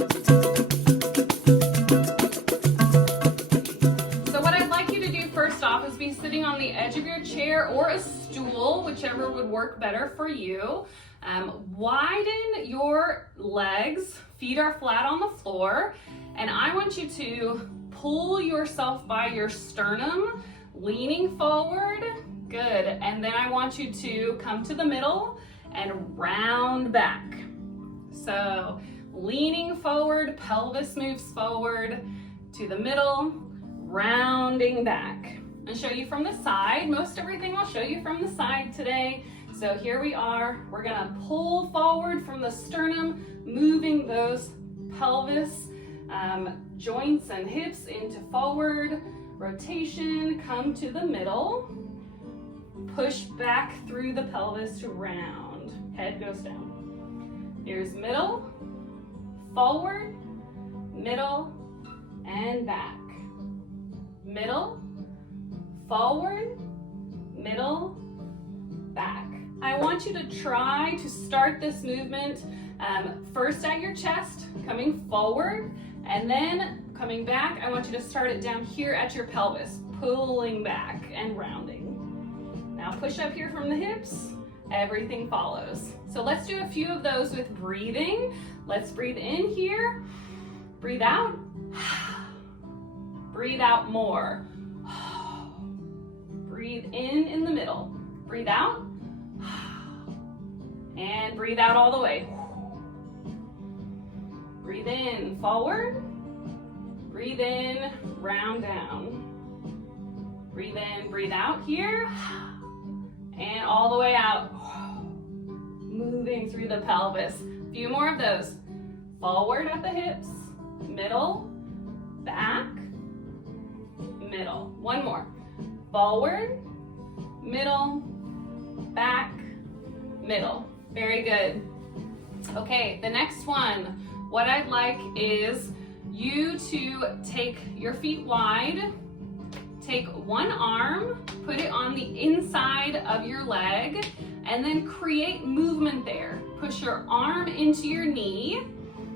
So what I'd like you to do first off is be sitting on the edge of your chair or a stool, whichever would work better for you. Widen your legs, feet are flat on the floor, and I want you to pull yourself by your sternum, leaning forward, good, and then I want you to come to the middle and round back. So leaning forward, pelvis moves forward to the middle, rounding back. I'll show you from the side. Most everything I'll show you from the side today. So here we are. We're gonna pull forward from the sternum, moving those pelvis joints and hips into forward rotation. Come to the middle. Push back through the pelvis to round. Head goes down. Here's middle, forward, middle, and back. Middle, forward, middle, back. I want you to try to start this movement first at your chest, coming forward, and then coming back. I want you to start it down here at your pelvis, pulling back and rounding. Now push up here from the hips, everything follows. So let's do a few of those with breathing. Let's breathe in here, breathe out, breathe out more. Breathe in the middle, breathe out, and breathe out all the way. Breathe in, forward, breathe in, round down. Breathe in, breathe out here, and all the way out. Moving through the pelvis. A few more of those. Forward at the hips, middle, back, middle. One more. Forward, middle, back, middle. Very good. Okay, the next one. What I'd like is you to take your feet wide, take one arm, put it on the inside of your leg, and then create movement there. Push your arm into your knee.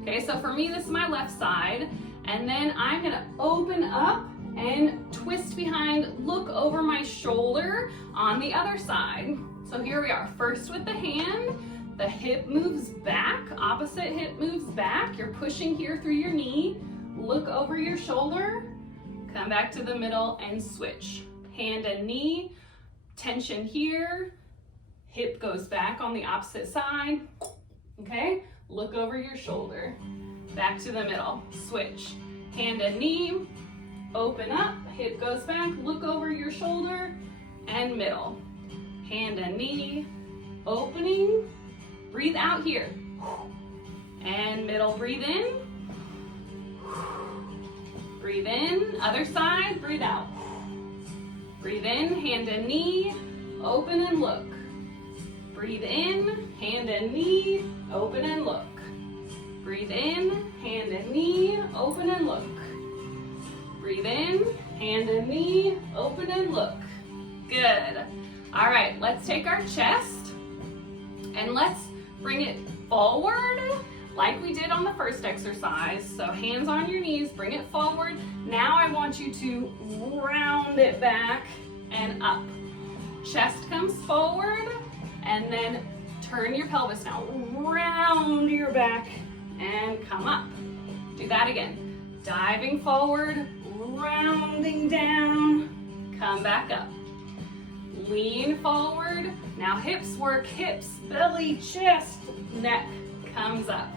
Okay, so for me, this is my left side. And then I'm gonna open up and twist behind, look over my shoulder on the other side. So here we are, first with the hand, the hip moves back, opposite hip moves back. You're pushing here through your knee, look over your shoulder, come back to the middle and switch. Hand and knee, tension here, hip goes back on the opposite side, okay? Look over your shoulder, back to the middle, switch. Hand and knee, open up, hip goes back, look over your shoulder, and middle. Hand and knee, opening, breathe out here. And middle, breathe in. Breathe in, other side, breathe out. Breathe in, hand and knee, open and look. Breathe in, hand and knee, open and look. Breathe in, hand and knee, open and look. Breathe in, hand and knee, open and look. Good. All right, let's take our chest and let's bring it forward like we did on the first exercise. So hands on your knees, bring it forward. Now I want you to round it back and up. Chest comes forward and then turn your pelvis now. Round your back and come up. Do that again. Diving forward, rounding down, come back up. Lean forward. Now hips work, hips, belly, chest, neck comes up.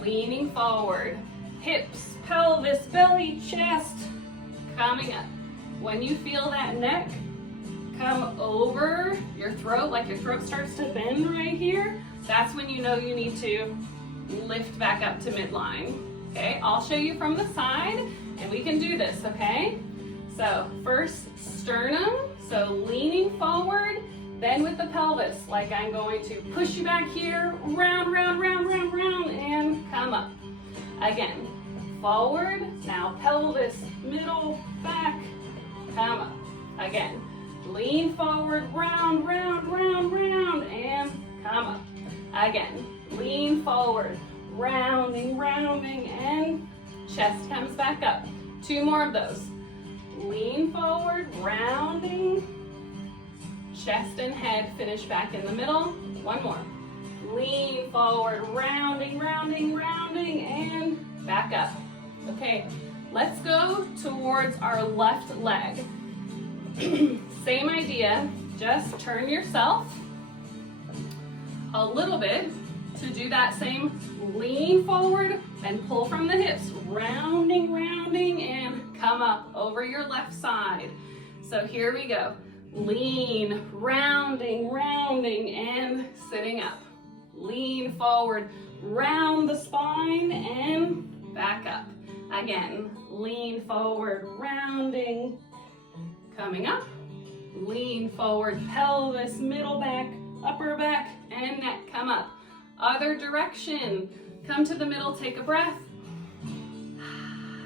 Leaning forward, hips, pelvis, belly, chest, coming up. When you feel that neck come over your throat, like your throat starts to bend right here, that's when you know you need to lift back up to midline. Okay, I'll show you from the side and we can do this, okay? So first sternum, so leaning forward, then with the pelvis, like I'm going to push you back here, round, round, round, round, round, and come up. Again, forward, now pelvis, middle, back, come up. Again, lean forward, round, round, round, round, and come up. Again, lean forward, rounding, rounding, chest comes back up. 2 more of those. Lean forward, rounding. Chest and head finish back in the middle. 1 more. Lean forward, rounding, rounding, rounding, and back up. Okay, let's go towards our left leg. Same idea, just turn yourself a little bit to do that same lean forward and pull from the hips, rounding, rounding, and come up over your left side. So here we go. Lean, rounding, rounding, and sitting up. Lean forward, round the spine, and back up. Again, lean forward, rounding, coming up. Lean forward, pelvis, middle back, upper back, and neck, come up. Other direction, come to the middle, take a breath.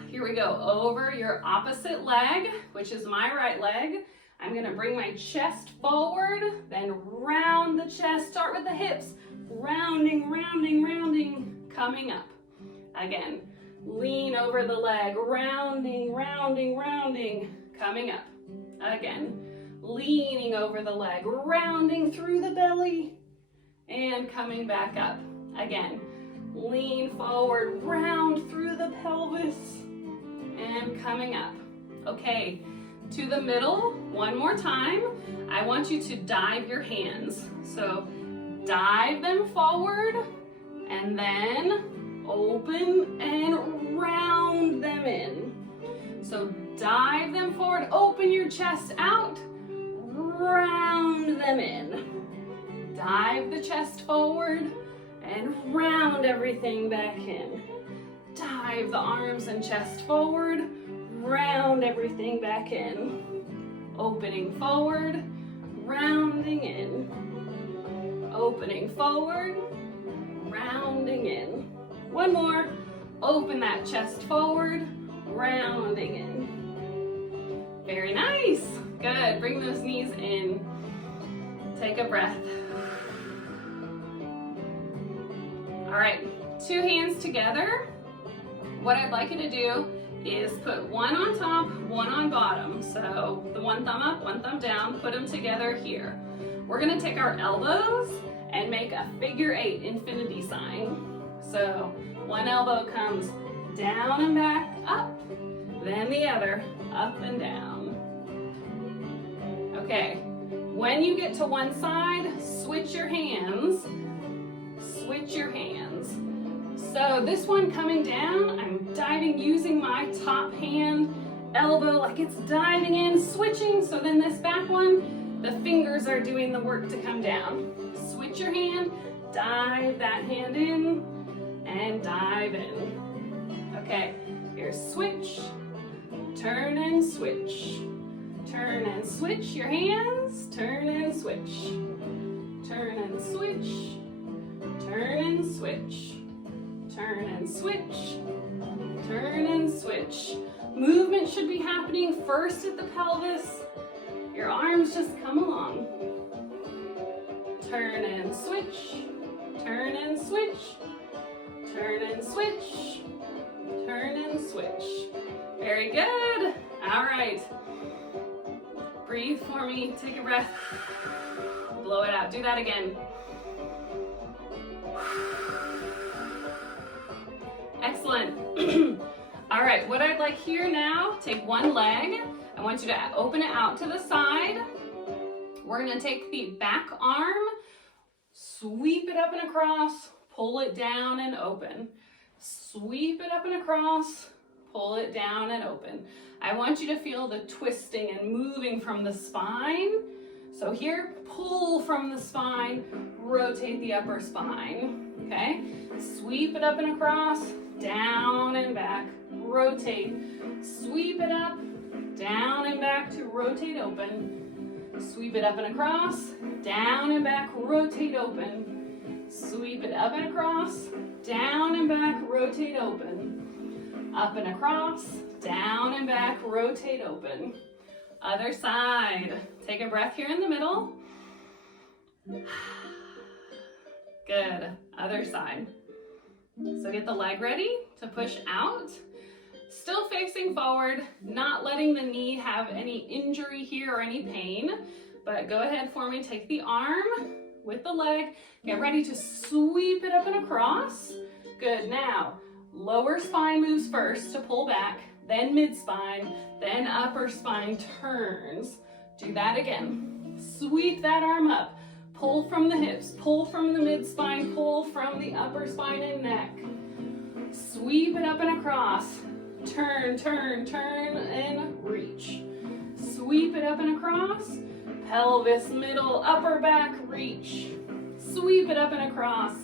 Here we go, over your opposite leg, which is my right leg. I'm gonna bring my chest forward, then round the chest, start with the hips, rounding, rounding, rounding, coming up. Again, lean over the leg, rounding, rounding, rounding, coming up. Again, leaning over the leg, rounding through the belly, and coming back up. Again, lean forward, round through the pelvis, and coming up. Okay, to the middle, 1 more time. I want you to dive your hands. So dive them forward, and then open and round them in. So dive them forward, open your chest out, round them in. Dive the chest forward and round everything back in. Dive the arms and chest forward, round everything back in. Opening forward, rounding in. Opening forward, rounding in. 1 more. Open that chest forward, rounding in. Very nice. Good. Bring those knees in. Take a breath. All right, 2 hands together. What I'd like you to do is put 1 on top, 1 on bottom. So the 1 thumb up, 1 thumb down, put them together here. We're gonna take our elbows and make a figure 8 infinity sign. So 1 elbow comes down and back, up, then the other, up and down. Okay, when you get to one side, switch your hands. Switch your hands. So this one coming down, I'm diving using my top hand, elbow like it's diving in, switching. So then this back one, the fingers are doing the work to come down. Switch your hand, dive that hand in, and dive in. Okay, here's switch, turn and switch. Turn and switch your hands, turn and switch. Turn and switch, turn and switch. Turn and switch, turn and switch. Movement should be happening first at the pelvis. Your arms just come along. Turn and switch, turn and switch. Turn and switch, turn and switch. Very good. All right. Breathe for me, take a breath. Blow it out, do that again. Excellent. All right, what I'd like here now, take 1 leg. I want you to open it out to the side. We're gonna take the back arm, sweep it up and across, pull it down and open. Sweep it up and across, pull it down and open. I want you to feel the twisting and moving from the spine. So here, pull from the spine, rotate the upper spine, okay? Sweep it up and across, down and back, rotate. Sweep it up, down and back to rotate open. Sweep it up and across, down and back, rotate open. Sweep it up and across, down and back, rotate open. Up and across, down and back, rotate open. Other side. Take a breath here in the middle. Good. Other side. So get the leg ready to push out. Still facing forward, not letting the knee have any injury here or any pain, but go ahead for me, take the arm with the leg, get ready to sweep it up and across. Good, now lower spine moves first to pull back, then mid spine, then upper spine turns. Do that again. Sweep that arm up, pull from the hips, pull from the mid spine, pull from the upper spine and neck. Sweep it up and across. Turn, turn, turn, and reach. Sweep it up and across. Pelvis, middle, upper back, reach. Sweep it up and across.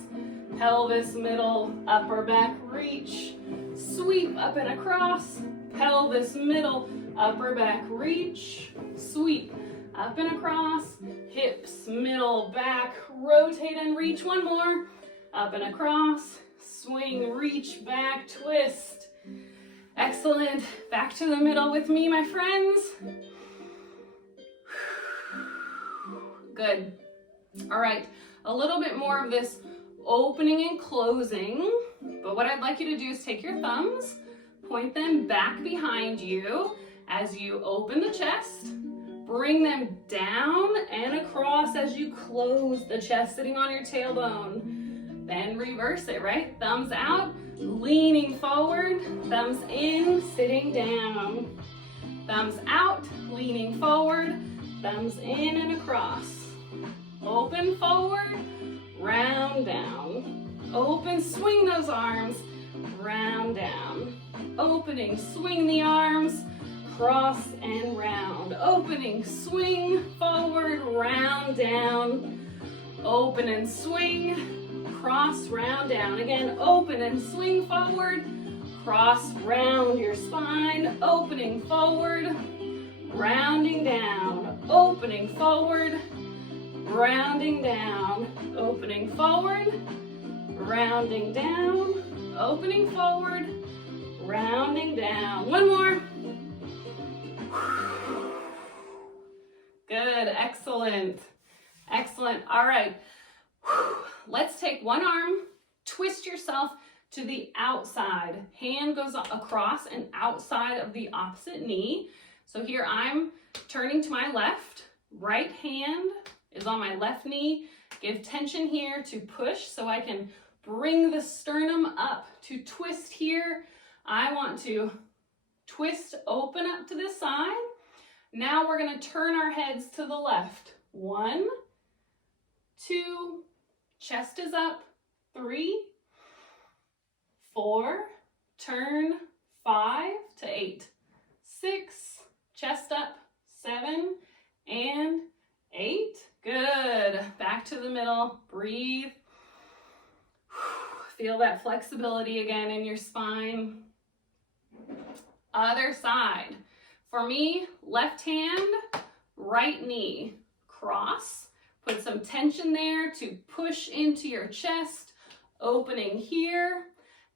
Pelvis, middle, upper back, reach. Sweep up and across. Pelvis, middle, upper back, reach. Sweep up and across. Hips, middle, back, rotate and reach. One more. Up and across. Swing, reach, back, twist. Excellent. Back to the middle with me, my friends. Good. All right, a little bit more of this opening and closing, but what I'd like you to do is take your thumbs, point them back behind you as you open the chest, bring them down and across as you close the chest, sitting on your tailbone. Then reverse it, right? Thumbs out, leaning forward, thumbs in, sitting down. Thumbs out, leaning forward, thumbs in and across. Open forward, round down. Open, swing those arms, round down. Opening, swing the arms, cross and round. Opening, swing, forward, round, down. Open and swing, cross, round, down. Again, open and swing forward, cross, round your spine. Opening forward, rounding down. Opening forward, rounding down, opening forward, rounding down, opening forward, rounding down. One more. Good, excellent, excellent. All right, let's take one arm, twist yourself to the outside. Hand goes across and outside of the opposite knee. So here I'm turning to my left, right hand is on my left knee. Give tension here to push so I can bring the sternum up to twist here. I want to twist, open up to this side. Now we're going to turn our heads to the left. 1, 2, chest is up. 3, 4, turn. 5 to 8, 6, chest up. 7 and 8. Good. Back to the middle. Breathe. Feel that flexibility again in your spine. Other side. For me, left hand, right knee. Cross. Put some tension there to push into your chest. Opening here.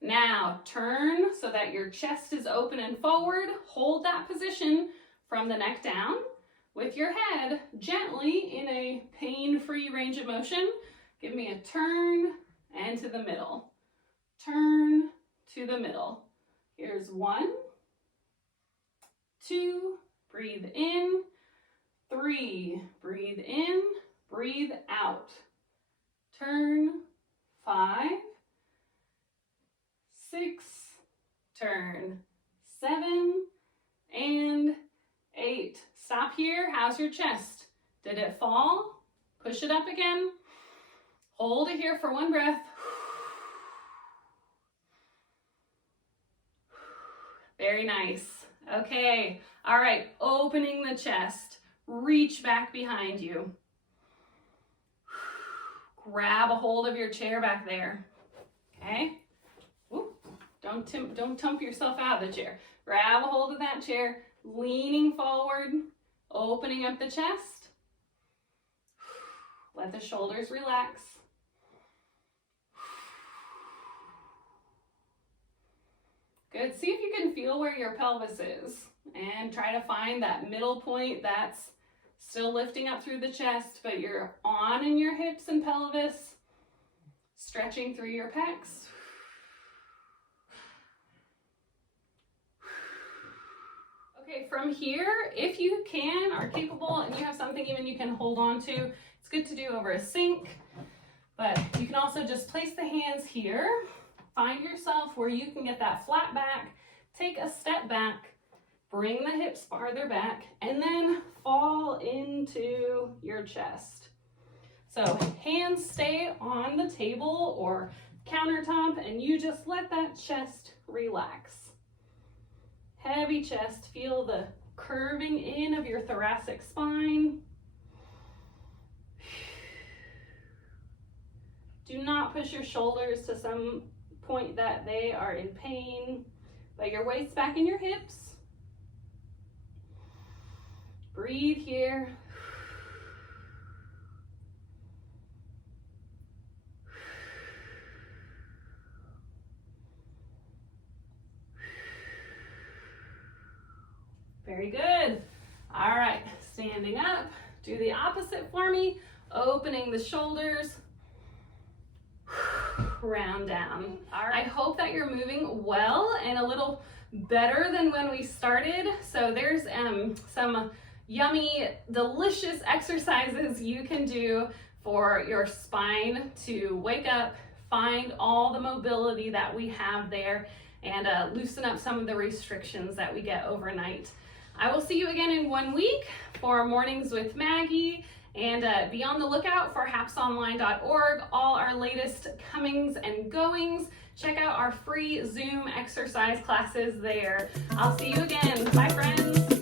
Now turn so that your chest is open and forward. Hold that position from the neck down. With your head gently in a pain-free range of motion, give me a turn and to the middle. Turn to the middle. Here's 1, 2, breathe in. 3, breathe in, breathe out. Turn. 5, 6, turn. 7 and 8. Stop here. How's your chest? Did it fall? Push it up again. Hold it here for one breath. Very nice. Okay. All right. Opening the chest. Reach back behind you. Grab a hold of your chair back there. Okay? Ooh, don't tump yourself out of the chair. Grab a hold of that chair. Leaning forward, opening up the chest. Let the shoulders relax. Good. See if you can feel where your pelvis is and try to find that middle point that's still lifting up through the chest, but you're on in your hips and pelvis, stretching through your pecs. Okay, from here, if you are capable, and you have something even you can hold on to, it's good to do over a sink, but you can also just place the hands here. Find yourself where you can get that flat back, take a step back, bring the hips farther back, and then fall into your chest. So hands stay on the table or countertop, and you just let that chest relax. Heavy chest, feel the curving in of your thoracic spine. Do not push your shoulders to some point that they are in pain, but your waist back in your hips. Breathe here. Very good. All right, standing up, do the opposite for me, opening the shoulders, round down. All right, I hope that you're moving well and a little better than when we started. So there's some yummy, delicious exercises you can do for your spine to wake up, find all the mobility that we have there, and loosen up some of the restrictions that we get overnight. I will see you again in 1 week for Mornings with Maggie, and be on the lookout for hapsonline.org, all our latest comings and goings. Check out our free Zoom exercise classes there. I'll see you again. Bye, friends.